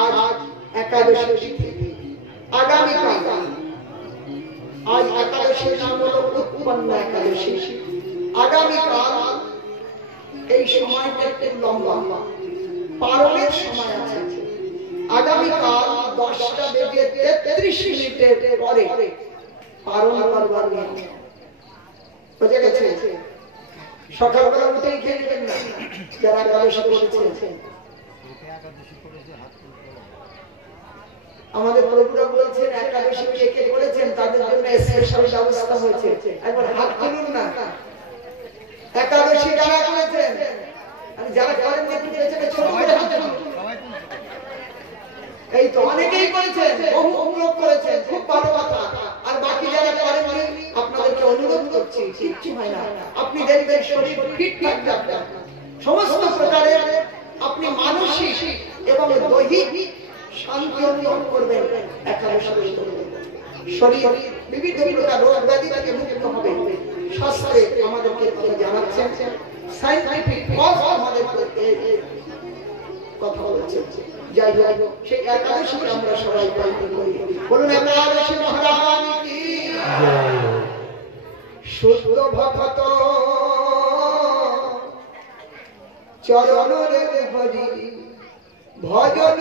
আজ একাদশী তিথি, আগামীকাল আজ একাদশীর নাম হলো উৎপন্না একাদশী। আগামীকাল এই সময়টা একটু লম্বা, পারণের সময় আছে। আগামীকাল 10:33 পরে পারণ করবার নিয়ম। বুঝে গেছে? সকালবেলা উঠেই খেয়ে নেবেন না যারা একাদশী করেছেন। আমাদের প্রভুরা বলছেন একাদশী কে কে করেছেন তাদের জন্য স্পেশাল ব্যবস্থা হয়েছে, একবার হাত তুলুন না। একাদশী যারা করেছেন আর যারা করেন একটু পেছনে ছোট করে হাত তুলুন। এই তো অনেকেই করেছেন, বহু লোক করেছেন, খুব ভালো কথা। আর বাকি যারা করেননি আপনাদেরকে অনুরোধ করছি, কিচ্ছু হয় না, আপনি দেখবেন শরীর ফিট থাকবে, সমস্ত প্রকারের আপনি মানসিক এবং দৈহিক শান্তি অনুভব করবেন। একাদশী শরীর বিভিন্ন প্রকার রোগ ব্যাধি থেকে মুক্ত হবে। শাস্ত্রে আমাদেরকে জানাচ্ছেন, সায়েন্টিফিক কজ আমাদেরকে কথা বলছে। যাই হোক, সেই একাদশী আমরা সবাই পালন করি। বলুন একাদশী মহারানী কি জয়। শুদ্ধ ভক্ত চরণ রে হরি ভজন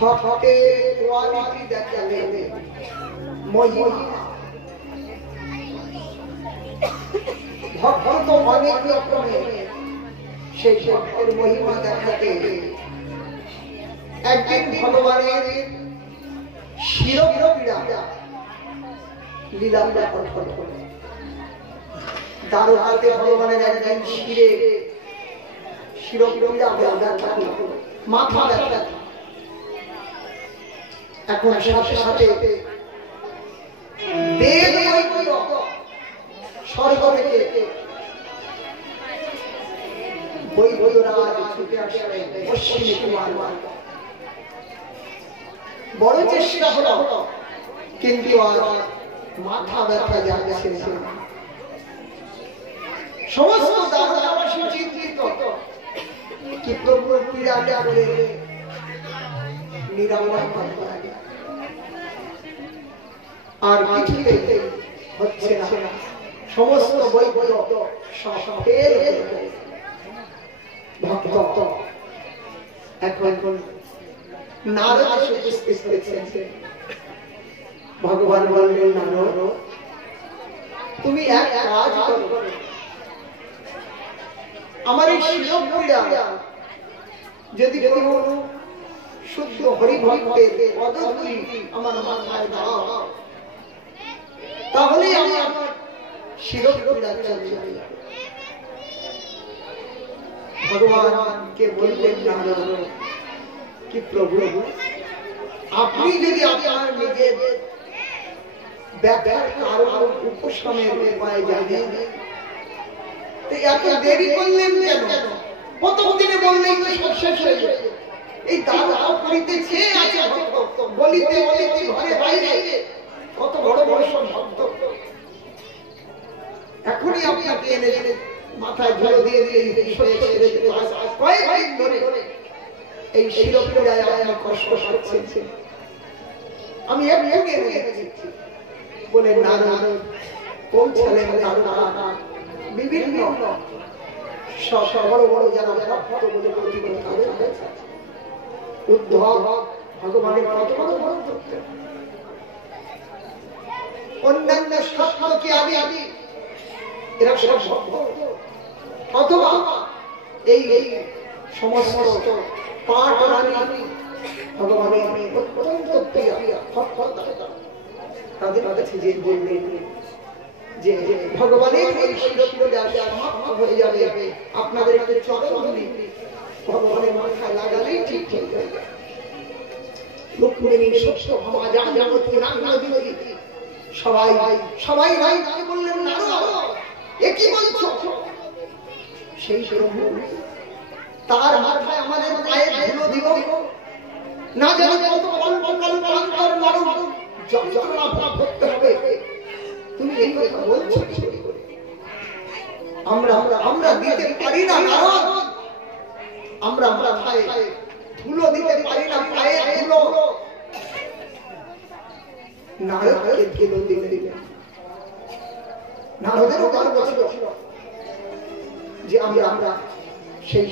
ভক্তের কোয়ালিটি দেখালে মহিমা। ভক্ত তো অনেক রকমের, সেই ভক্তের মহিমা দেখাতে একদিন ভগবানের শিরোপীড়া লীলা প্রকট হলো। দ্বারকাতে ভগবানের একদিন শিরোপীড়া ব্যথা হলো, মাথা ব্যথা। এখন সাথে সাথে দেব স্বর্গ থেকে বৈদ্যরাজ ছুটে আসলে অশ্বিনী কুমার। বড় চেষ্টা হলো, কিন্তু আর মাথা ব্যথা যাচ্ছে না। সমস্ত দ্বারকাবাসী চিন্তিত কি প্রভুর পীড়াটা বলে নিরাময় করা যায়, আর কিছুতেই হচ্ছে না। সমস্ত বৈদ্য ভক্ত এখন নারদ এসে উপস্থিত হয়েছে। ভগবান বললেন, নারদ তুমি এক কাজ করো, আমার এই শিরোপীড়া যদি কোনো শুদ্ধ হরিভক্তের পদধূলি আমার মাথায় দাও, তাহলে আমার শিরোপীড়া চলে যাবে। ভগবানকে বললেন নারদ, কি প্রভু আপনি যদি আপনার নিজের ব্যথার কারণ উপশমের উপায় জানেন, এত দেরি করলেন কেন? প্রথম দিনে বললেন তো সব শেষ হয়ে যায়। এই দ্বারকা পুরীতে চেয়ে আছে ভক্ত, বলিতে বলিতে ঘরে বাইরে কত বড় বড় সব ভক্ত। এখনই আপনাকে এনে মাথায় ধরে দিয়ে দিয়ে কয়েকদিন ধরে এই শিরোপীড়ায় আপনি কষ্ট পাচ্ছেন, আমি এমনি এনে দিচ্ছি বলে নারদ পৌঁছালেন দ্বারকা। বিভিন্ন বড় বড় যারা ভক্ত বলে পরিচিত তাদের উদ্ধব ভগবানের কত বড় বড় ভক্ত, অন্যান্য শাস্ত্রকে আদি এরা সব ভক্ত, অথবা এই সমস্ত পাঠ রানী ভগবানের অত্যন্ত প্রিয় ভক্ত, তাদের কাছে যে বললেন যে ভগবানের এই শিরোপীড়া সমাপ্ত হয়ে যাবে, আপনাদের কাছে চরণধূলি ভগবানের মাথায় লাগালেই ঠিক হয়ে যাবে। রুক্মিণী সত্যভামা জামবতী নাগনদী সবাই ভাই বললেন, নারদ এ কি বলছো? সেই প্রভু তার মাথায় আমাদের পায়ে ধুলো দিব, না জানি কত কল্পান্তর নারদ যন্ত্রণা ভোগ করতে হবে। তুমি এই কথা বলছো কি করে? আমরা দিতে পারি না নারদ, আমরা মাথায় ধুলো দিতে পারি না, পায়ে ধুলো। নারদকে ধুলো দিতে দিলেন। নারদেরও গর্ব ছিল যে আমরা সেই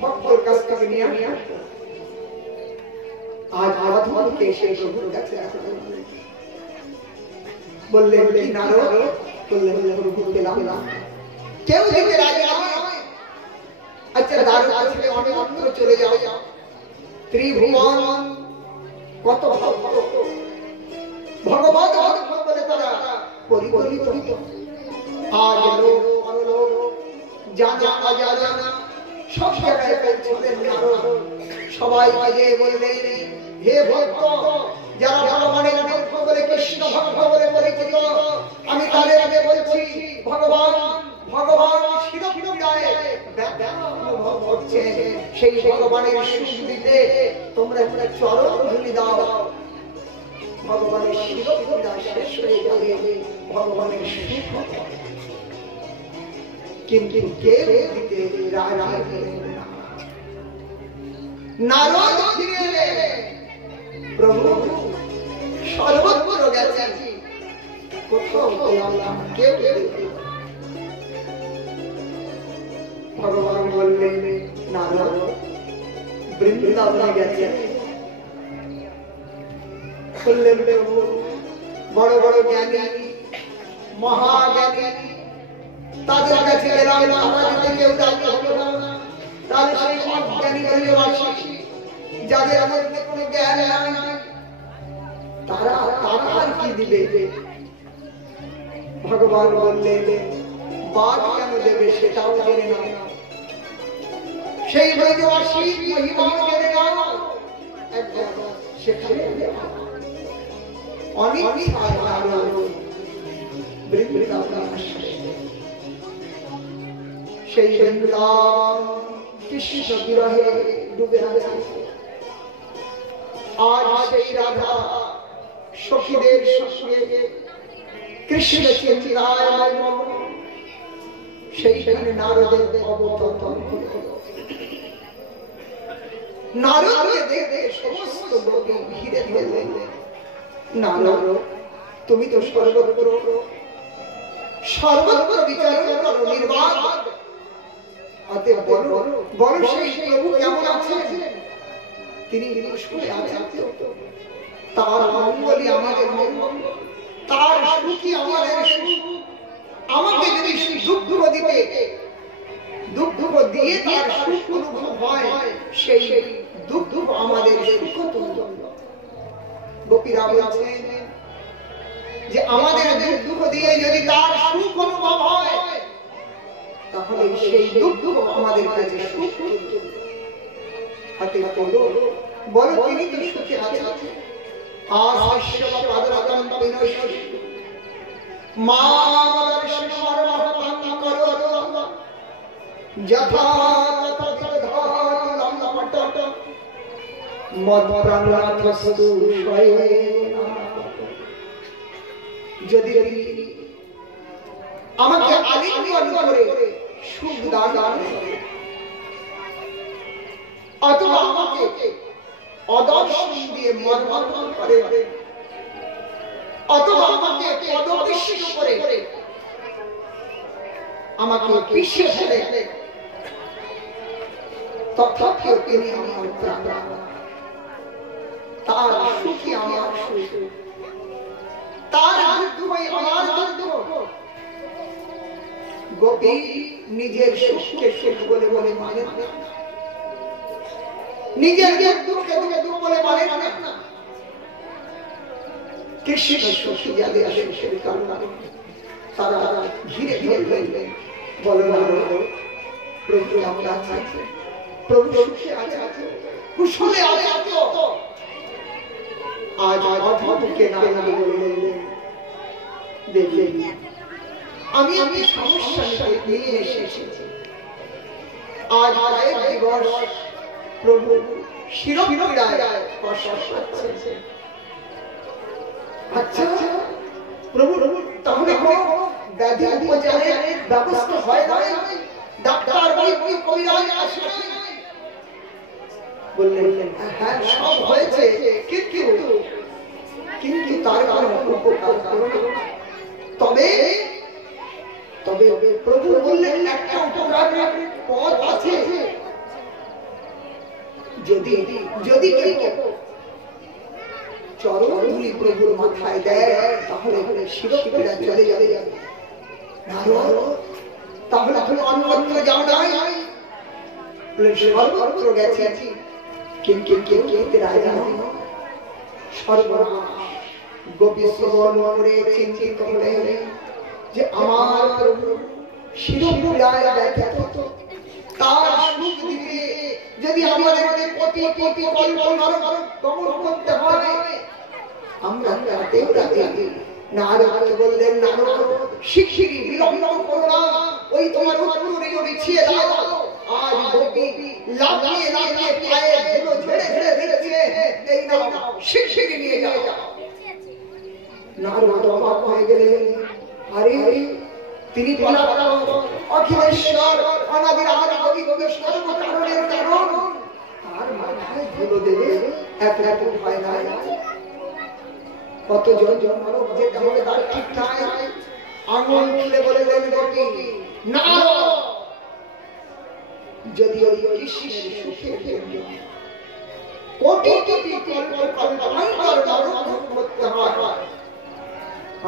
ভক্তের কাছ থেকে নিয়ে আসবো। আজ আরাধনকে সেই প্রভুর কাছে বললেন, কি নারদ? বললেন, প্রভু পেলাম না, কেউ দিতে রাজি নয়। আচ্ছা দ্বারকা থেকে অন্যত্র চলে যাও, ত্রিভুবন কত ভক্ত ভগবান বলে তারা পরিকল্পিত। আজ লোক পরলোক জানা অজানা সব জায়গায় পৌঁছলেন নারদ। সবাই গিয়ে বললেন, হে ভক্ত যারা ভগবানের ভক্ত বলে কৃষ্ণ ভক্ত বলে পরিচিত, আমি তাদের আগে বলছি ভগবান শিরোপীড়ায় ব্যথা অনুভব করছে। সেই ভগবানের সুখ দিতে তোমরা একটা চরণধূলি দাও, ভগবানের শিরোপীড়া শেষ হয়ে যাবে, ভগবানের সুখ হবে। কিন্তু কেউ দিতে রাজি হলেন না। নারদ ফিরে এলেন, প্রভু সর্বত্র গেছেন, কোথাও পেলাম না, কেউ দিতে। ভগবান বললেন, নারদ বৃন্দাবনে গেছে, বললেন বড় বড় জ্ঞানী মহাজ্ঞানী তাদের কাছে গেলাম, তারা যদি কেউ রাজি হলো না, তাহলে সেই অজ্ঞানী ব্রজবাসী যাদের মধ্যে কোনো জ্ঞান নাই তারা আর কি দিবে? ভগবান বললেন বাদ কেন দেবে সেটাও জেনে নাও, সেই ব্রজবাসী মহিমা জেনে নাও। একদম সেখানে অনেক সেই বৃন্দাবন কৃষ্ণ বিরহে ডুবে আছে। আজ সেই রাধা সখীদের সঙ্গে কৃষ্ণ চিন্তায় সেইখানে নারদের অবতরণ হলো। নারদকে দেখে সমস্ত লোক ঘিরে ধরলেন, নারদ তুমি তো সর্বত্র বিচারণ করো নির্বাক, অতএব বলো সেই প্রভু কেমন আছেন? তিনি শুয়ে আছেন, তার মঙ্গলই আমাদের মঙ্গল, তার সুখই আমাদের সুখ। আমাকে যদি দুঃখ দিতে দুঃখ দিয়ে তার সুখ অনুভব হয়, সেই দুঃখ আমাদের সুখ তুল্য। গোপীরা বলছেন যে আমাদের দুঃখ দিয়ে যদি তার সুখ অনুভব হয়, তাহলে সেই দুঃখ আমাদের কাছে সুখ তুল্য। হাতে বলো বলো তিনি তো সুখে আছেন। আশিষ্য পাদরাতন বিনশ্য মাদর্শন সর্বহতং করো যথা তথা ধাতু লম্পট মৎপ্রাণাথস্তু স্বয়েন। যদি আমাকে আলিঙ্গন করে সুখ দান করে, অথবা আমাকে অদর্শন দিয়ে মর্মন্থন করে, অথবা আমাকে পদপিষ্ট করে আমাকে পিষে ফেলে, তথাপিও তিনি আমার প্রাণ, তার সুখী আমার সুখ, তার দুঃখই আমার দুঃখ। গোপী নিজের সুখকে সুখ বলে বলে মানে না, নিজের দুঃখকে দুঃখ বলে মানে না। কৃষ্ণ সুখী যাদের আসেন সেই কারণ তারা ঘিরে ফেলবেন, বলেন প্রভু আমরা আছে, প্রভু সুখে আছে, কুশলে আছে। আজ অধমকে না বললেন দেখলেন আমি সমস্যা নিয়ে এসেছি। আজ কয়েক দিবস প্রভু শিরোপীড়ায় কষ্ট পাচ্ছে। আচ্ছা প্রভু তাহলে ব্যাধি উপচারের ব্যবস্থা হয় না? ডাক্তার কবিরাজ আসে? বললেন হ্যাঁ সব হয়েছে, কিন্তু তার কোনো উপকার করো না। তবে প্রভু বললেন একটা উপকারের পথ আছে, যদি কেউ চরণধূলি প্রভুর মাথায় দেয় তাহলে শিরোপীড়া চলে যাবে। তাহলে তুমি অন্যত্র যাও নাই? সর্বত্র গেছি, কিন্তু কেউ যেতে রাজি নয়। সর্বনাশ। গোপী শ্রবণ করে চিন্তিত হলে যে আমার প্রভু শিরোপীড়ায় ব্যথিত, তার সুখ দিতে যদি আমাদেরকে কোটি কোটি কল্প গমন করতে হয়, আমরা রাতেও রাতে নারদ বললেন নারদ শিগগিরই বিলম্ব করো না, ওই তোমার উত্তরীয় বিছিয়ে দাও। আজ গোপী লাফিয়ে লাফিয়ে পায়ে ধুলো ঝেড়ে ঝেড়ে দিচ্ছে, এই নাও শিগগিরই নিয়ে যাও। নারদ অবাক হয়ে গেলেন, আরে তিনি অখিলেশ্বর অনাদির আদি কবি কবি সর্ব কারণের কারণ, আর মাথায় ধুলো দেবে এক হয় না। কতজন জন্মারক যেতে হবে তার ঠিক নাই। আঙুল তুলে বললেন গোপী না, যদি ওই কৃষ্ণের সুখের জন্য কোটি কোটি কল্পান্তর নরক করতে হয়,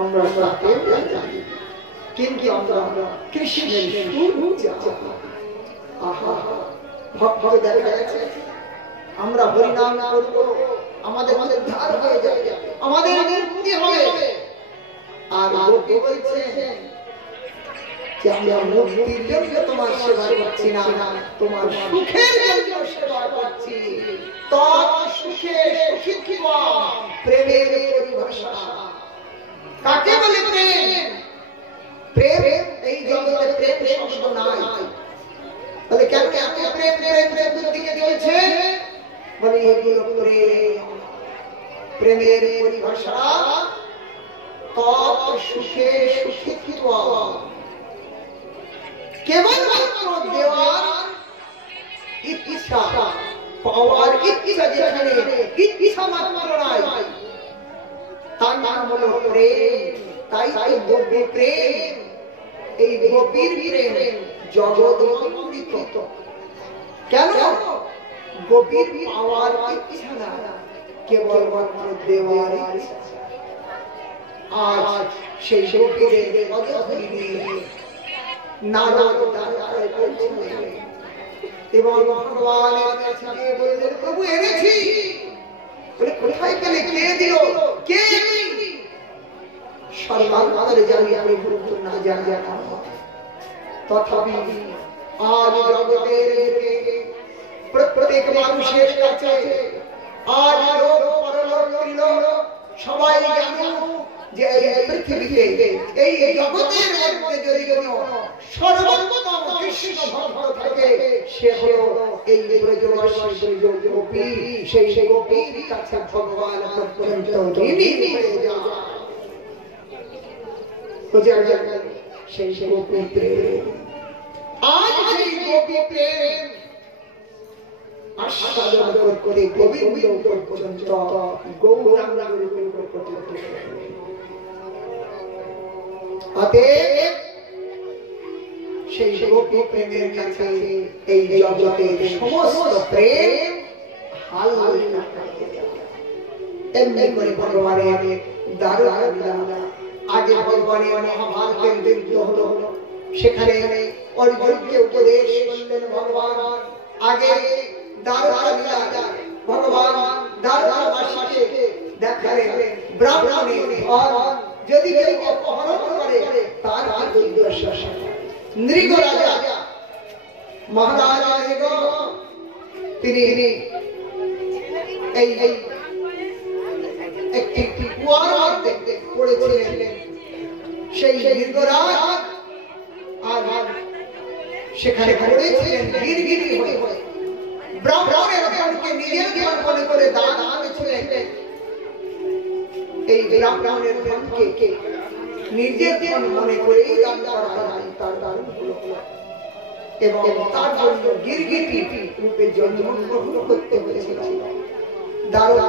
আমরা তাকে জানি, কিন্তু আমরা কৃষ্ণের সুর জানি। আহা, ভক্তকে দেখা যাচ্ছে আমরা হরিনাম করব, আমাদের উদ্ধার হয়ে যাবে, আমাদের মুক্তি হবে। আর গোপী বলছে যে আমরা মুক্তির জন্য তোমার সেবা করছি না, তোমার সুখের জন্য সেবা করছি। তৎ সুখে সুখিত্বা প্রেমের পরিভাষা। কাকে বলে প্রেম? প্রেম এই জগতে প্রেম শব্দ নাই। বলে কেন এত প্রেম প্রেম চতুর্দিকে দিয়েছে? বলে এগুলো প্রেম, প্রেমের পরিভাষা তৎ সুখে সুখিত্বা। কেবলমাত্র দেওয়ার ইচ্ছা, পাওয়ার ইচ্ছা যেখানে ইচ্ছা মাত্র নাই, তার নাম হলো প্রেম। তাই গোপী প্রেম, এই গোপীর প্রেম জগৎ মন্ডিত। কেন? গোপীর পাওয়ার ইচ্ছা না, কেবলমাত্র দেওয়ার ইচ্ছা। আজ সেই গোপীদের পদধূলি নারদ দাঁড়ায় বলছেন এবং ভগবানের কাছে গিয়ে বললেন, প্রভু এনেছি। বলে কোথায় পেলে? কে দিল? কে? সর্বান্তরে জানি প্রভু না জানি। তথাপি আজ জগতের প্রত্যেক মানুষের কাছে আজ লোক পরলোক ত্রিলোক সবাই জানো যে এই পৃথিবীতে এই জগতের মধ্যে যদি কোনো সর্বোত্তম কৃষ্ণ ভক্ত থাকে, সে হলো এই ব্রজবাসী গোপী। সেই গোপীর কাছে ভগবান অত্যন্ত ঋণী হয়ে যায়। সেই গোপী প্রেম, আজ সেই গোপী প্রেম আস্বাদন করে গোবিন্দ পর্যন্ত গৌরাঙ্গের পর্যন্ত। অতএব সেই গোপী প্রেমের কাছে এই জগতের সমস্ত প্রেম হালকা হয়ে যায়। এমনি করে ভগবানের দারুণ লীলা। আগে ভগবানের মহাভারতের যুদ্ধ হলো, সেখানে অর্জুনকে উপদেশ করলেন ভগবান। আগে দারুণ লীলা ভগবান দারুণবাসীকে দেখালেন ব্রাহ্মণের ধন যদি কেউ অপহরণ করে তার দুর্দশা। নৃগ রাজা মহারাজ নৃগ তিনি এই একটি কুয়ার মধ্যে পড়েছিলেন। সেই নৃগরাজ আর সেখানে পড়েছিলেন গিরগিরি হয়ে। ব্রাহ্মণের ধনকে নিজের ধন মনে করে দান করেছিলেন। এই ব্রাহ্মণের ধনকে নিজের ধন মনে করে দান করা হয়, তার দান হলো। এবং তার জন্য গিরগিটি রূপে জন্মগ্রহণ করতে হয়েছিল। দারোগা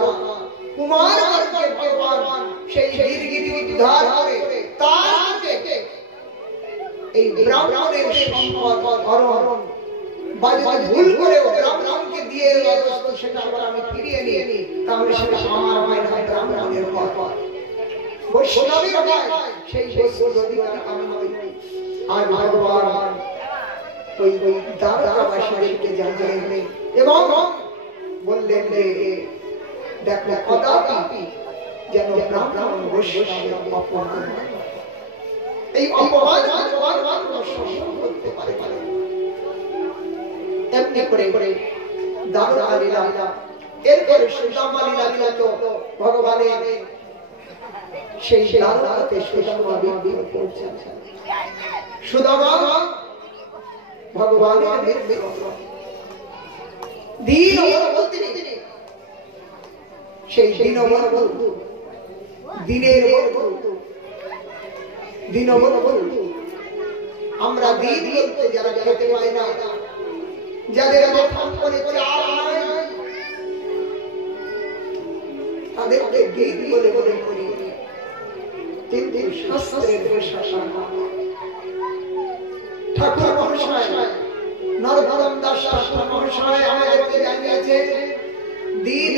কুমার ভগবান সেই গিরগিটি উদ্ধার করে তাকে এই ব্রাহ্মণের সম্পদ হরণ বা যদি ভুল করে ব্রাহ্মণকে দিয়ে সেটা আবার আমি ফিরিয়ে নিয়ে নিই, তাহলে সেটা আমার হয় না, ব্রাহ্মণের হয়। বৈষ্ণবের হয়, সেই বৈষ্ণব অধিকার আমি নই। আর ভগবান ওই দারোগাবাসীদেরকে জানালেন এবং বললেন, দেখো কদাপি যেন ব্রাহ্মণ বৈষ্ণবের অপমান, এই অপমান ভগবান সহ্য করতে পারে। এমনি করে দারুণ লীলা। এরপরে সুদামা লীলা চলল। ভগবানের সেই দারুণাতে সুদামা বিবাহ করছেন। সুদামা ভগবানের দীনবন্ধু, সেই দীনবন্ধু, দিনের বন্ধু, দীনবন্ধু। আমরা দিন বলতে যারা খেতে পাই না, যাদের মাথার করে চাল নাই, তাদেরকে দিন বলে বলে করি। কিন্তু শাস্ত্রের শাসন ঠাকুর মহাশয়, নরধরম দাস শাস্ত্র মহাশয় আমাদেরকে জানিয়েছে, দিন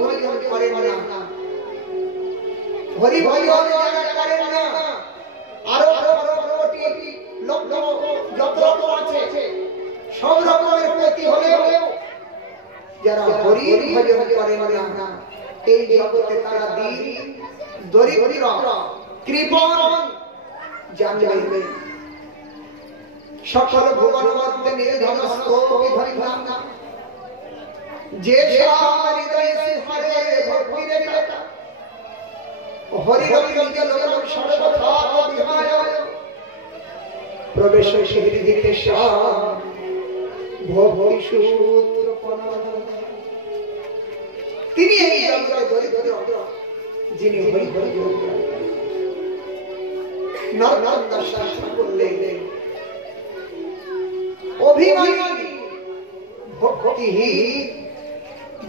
ভজন করেন না, হরি ভজন যারা করেন না, আরো কোটি লক্ষ যত রকম আছে সব রকমের প্রতি হলেও যারা হরি ভজন করেন না, এই জগতে তারা দীন দরিদ্র কৃপণ জানবে। সকল ভুবন মধ্যে নির্ধনস্থ বিধন্না, যে হৃদয়ে হরে ভক্তি রেখা, হরি রঙ্গ লোক সর্বথা বিহায়, প্রবেশ হৃদি কৃষ্ণ ভক্তি সূত্র প্রণাম। তিনি এই জগতে দরিদ্র, যিনি হরি ভজন করেন। নরনারায়ণ শাসন করলেন, অভিমানী ভক্তিহীন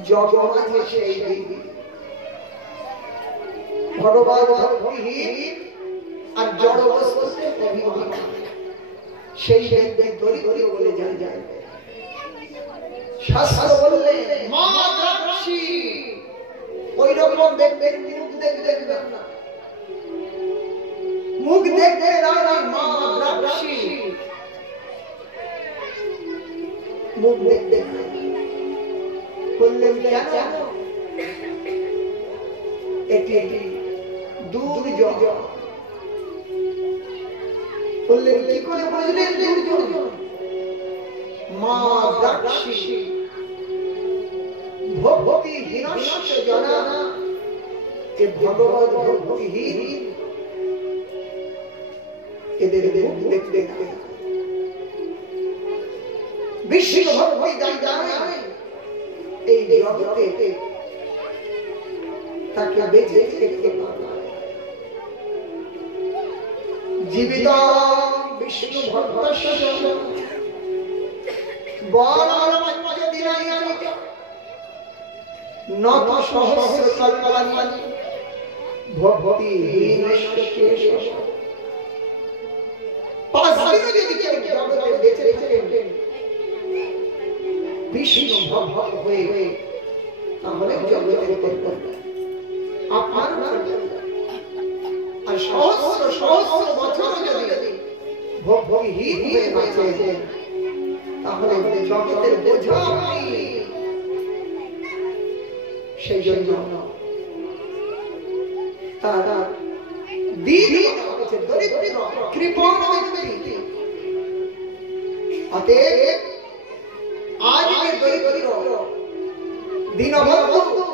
জগমাঝে সেই ভগবান ভক্তিহীন আর জড় বস্তুতে অভিমানী, সেই ব্যক্তি দরিদ্র বলে জানা যায়। শাস্ত্র বললেন মা দ্রাক্ষী, ওই রকম দেখবেন মুখ দেখবেন না, মুখ দেখতে রানী মা দ্রাক্ষী, মুখ দেখতে বললেন কেন? এটি দুধ জল। বললেন কি করে বুঝলেন দুধ জল? মা দ্রাক্ষী ভক্তি হীনস্য জনা, এ ভগবত ভক্তিহীন এদের মুখ দেখতে না। বিশ্ব ভক্তি জানে এই জগতে তাকে বেঁচে থাকতে পারে। জীবিত বিষ্ণু ভক্তস্য বড় দিনাই নত সহস্র কল্পানি ভক্তিহীনস্য কেশব। পাঁচ দিনও যদি কেউ জগতে বেঁচে থাকেন বিষ্ণু ভক্ত হয়ে, তাহলে জগতের কল্যাণ আপনার। আর সহস্র সহস্র বছর যদি ভক্তিহীন হয়ে বাঁচেন, তাহলে জগতের বোঝা আপনি। সেই জন্য তারা দীন দরিদ্র কৃপণ ব্যক্তি। অতএব আজ যে দরিদ্র দীনবন্ধু,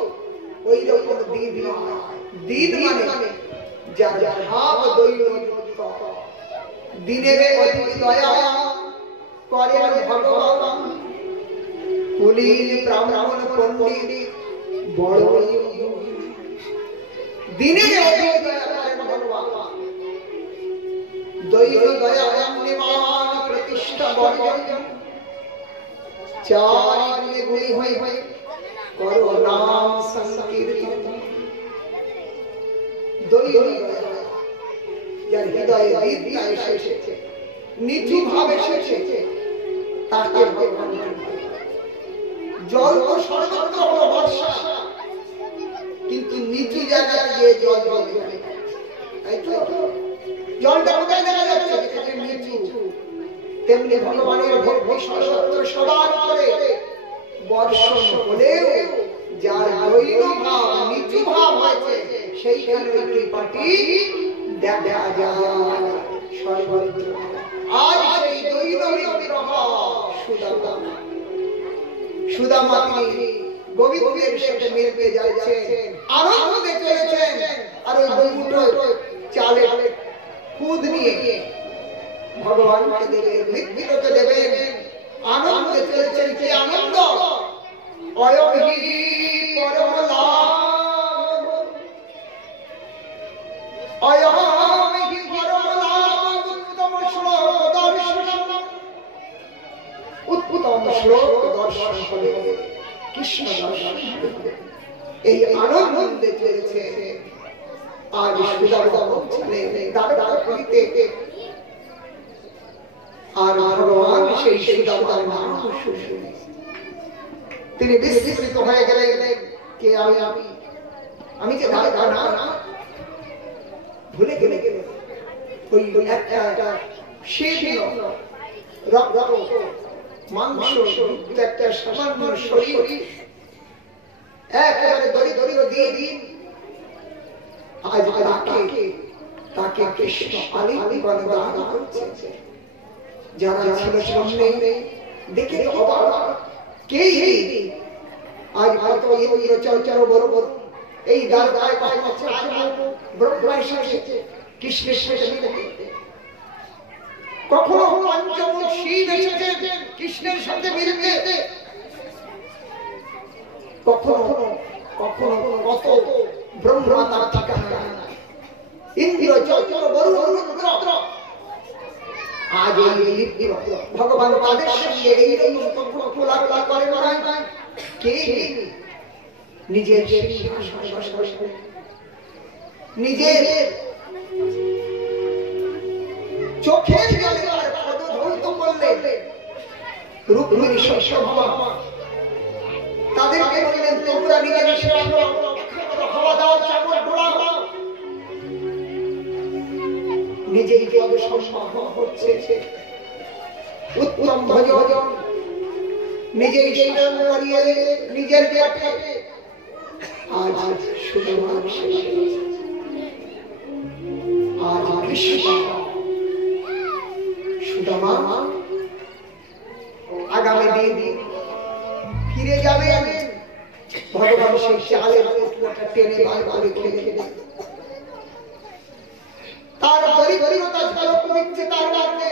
ওই রকম দীন নয়। দীন মানে যার ভাব দৈন্যযুক্ত, দিনের অধিক দয়া করেন ভগবান। কুলীন ব্রাহ্মণ পণ্ডিত বড় দিনের অধিক দয়া করেন ভগবান। দৈন্য দয়া নিমান প্রতিষ্ঠা বর্জন, চারি গুণে গুণী হয়ে করো নাম সংকীর্তন। দৈন্য দয়া যার হৃদয়ে বিদ্যা এসেছে, নিচু ভাবে এসেছে, তাকে ভগবান। জল তো সর্বত্র হলো বর্ষা, কিন্তু নিচু জায়গায় গিয়ে জল জমে, তাই তো জলটা কোথায় দেখা যাচ্ছে? যেখানে নিচু। তেমনি ভগবানের ভক্তি সর্বত্র সবার করে বর্ষণ হলেও যার দৈন্য ভাব নিচু ভাব হয়েছে, সেইখানে ওই কৃপাটি দেখা যায় সর্বত্র। আজ সেই দৈন্য বিগ্রহ সুদামা, সুদামা তিনি গোবিন্দের সাথে মিলতে যাচ্ছেন, আনন্দে চলেছেন। আর ওই দুই মুঠো চালে খুদ নিয়ে ভগবানকে দেবেন, মৃত্যুকে দেবেন, আনন্দে চলেছেন। কি আনন্দ! অয়ম হি পরম লাভ, অয়ম হি পরম লাভ, উত্তম শ্লোক দর্শন। উত্তম শ্লোক দর্শন হলে কৃষ্ণ দর্শন। এই আনন্দে চলেছে। আর সুদামা বলছিলেন দাদা করিতে, আর ভগবান সেই সুদামার নাম শুনে তিনি বিস্মৃত হয়ে গেলেন। কে আমি যে দাদা না ভুলে গেলে ওই একটা শীর্ণ রক্ত মাংস একটা সামান্য শরীর একেবারে দরিদ্র দিন আজ তাকে কৃষ্ণ আলিঙ্গনে দান করছে। যারা ছিল সামনে দেখে তো অবাক, কেই আজ কত ইন্দ্র চঞ্চল বরাবর এই দ্বারকায় ব্রহ্মা এসেছে কৃষ্ণের সাথে মিলতে। কখনো পঞ্চমুখ শিব এসেছে কৃষ্ণের সাথে মিলতে, কখনো কত ব্রহ্মা তার ঠিকানা, ইন্দ্র চঞ্চল বরুণ রুদ্র। আজ এই ভগবান তাদের সঙ্গে এইরকম কখনো খোলাখুলা করে না। কে নিজের নিজের চোখের জলে ধৌত করলে রুক্মিণী সত্যভামা তাদেরকে বললেন তোমরা নিজেরা হওয়া দাও চামড় ঘোড়া নিজেই পদ সম্মান হচ্ছে উত্তম ভজন নিজেই স্নান করিয়ে নিজের পেটে আজ সুদামা আজ কৃষ্ণ সুদামা আগামী দিন ফিরে যাবে ভগবান সেই চালের পুটলাটা টেনে বার করে খেলে তার দরিদ্রতা ঝলক দিচ্ছে তার মধ্যে।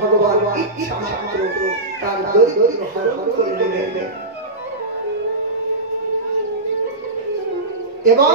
ভগবান ইচ্ছা মাত্র তার দরিদ্র হরণ করে নেবেন এবং